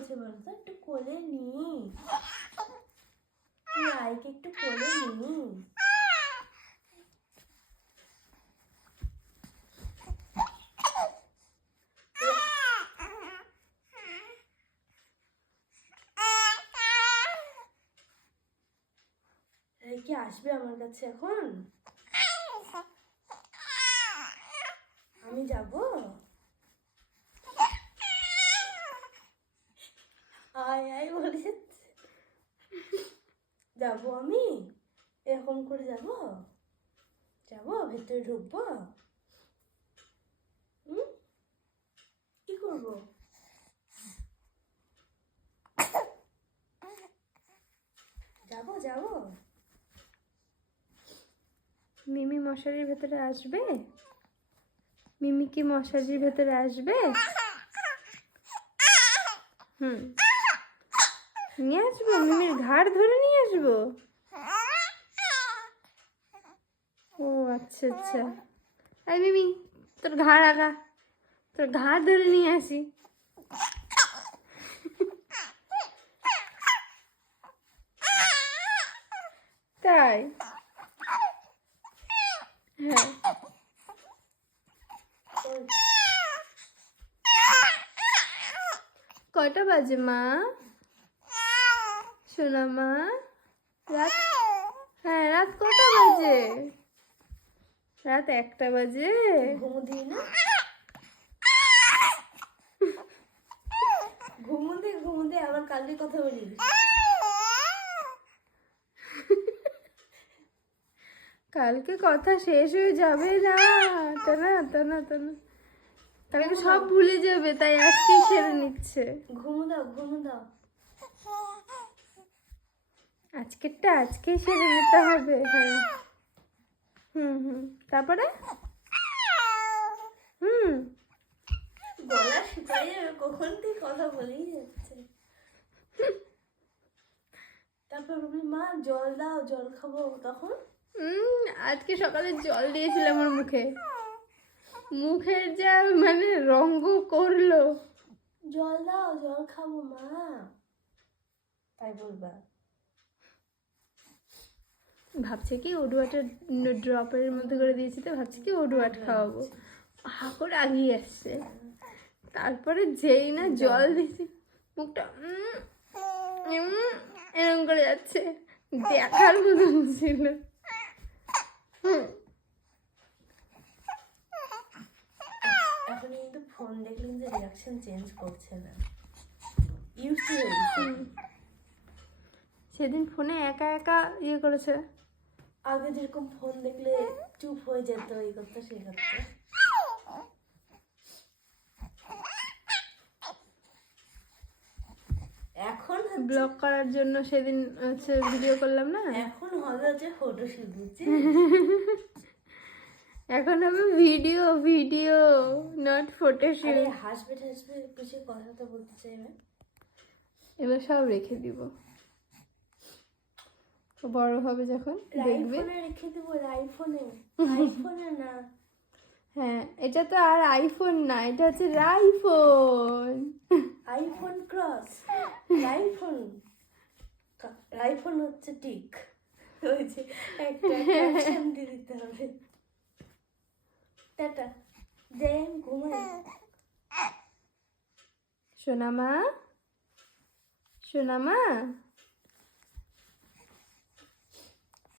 বলছে বলতো, একটু কোলে নি, তুই আইকে একটু কোলে নি। কি আসবে আমার কাছে এখন? আমি যাব? আয় আয় বলে যাবো আমি? এরকম করে যাবো? যাবো ভেতরে ঢুকবো? কি করবো? যাবো যাবো? মিমি মশারির ভেতরে আসবে? মিমি কি মশারির ভেতরে আসবে? নিয়ে আসবো, মিমির ঘাড় ধরে নিয়ে আসবো। ও আচ্ছা আচ্ছা। এই মিমি, তোর ঘাড় আগা, তোর ঘাড় ধরে নিয়ে আসি। তাই? হ্যাঁ। কয়টা বাজে মা? শোনা মা, রাত, হ্যাঁ রাত কটা বাজে? রাত 1টা বাজে। ঘুমো দিই না? ঘুমো দে আবার কালকে কথা বলি। কালকে কথা শেষ হয়ে যাবে না, টানা টানা টানা, কালকে সব ভুলে যাবে, তাই আজকেই সেরে নিচ্ছে। ঘুমো দাও। আজকেরটা আজকেই সেরে নিতে হবে। হ্যাঁ তারপরে গলা শুকাই যাবে, কখন থেকে কথা বলেই যাচ্ছে। তারপর বলি মা জল দাও, জল খাবো, তখন আজকে সকালে জল দিয়েছিলাম আমার মুখে, মুখের যা মানে রঙ্গ করলো। জল দাও, জল খাবো মা, তাই বলবা। ভাবছে কি ওডুয়াটা ড্রপের মধ্যে করে দিয়েছি, তো ভাবছি কি ওডুয়াট খাওয়াবো, হা করে আগিয়ে আসছে। তারপরে যেই না জল দিয়েছি, মুখটা এরকম করে যাচ্ছে, দেখার মতন ছিল। এখন কিন্তু ফোন দেখলে কিন্তু রিয়াকশন চেঞ্জ করছে না, সেদিন ফোনে একা একা ইয়ে করেছে। আগে যেরকম ফোন দেখলে চুপ হয়ে যেত, এই করতে সেই করতে। এখন ব্লগ করার জন্য সেদিন হচ্ছে ভিডিও করলাম না, এখন হবে হচ্ছে ফটোশুট, বুঝছি। এখন হবে ভিডিও ভিডিও, নট ফটোশুট। হাসবে কিছু কথা তো বলতে চাইবে। এবার সব রেখে দিব, বড় হবে যখন দেখবে। রেখে দেবো আইফোনে না। হ্যাঁ, এটা তো আর আইফোন না, এটা হচ্ছে রাইফোন। আইফোন ক্রস রাইফোন হচ্ছে টিক, ওই যে একটা ক্যাপশন দিয়ে দিতে হবে। টাটা, দেন ঘুমাই। সোনা মা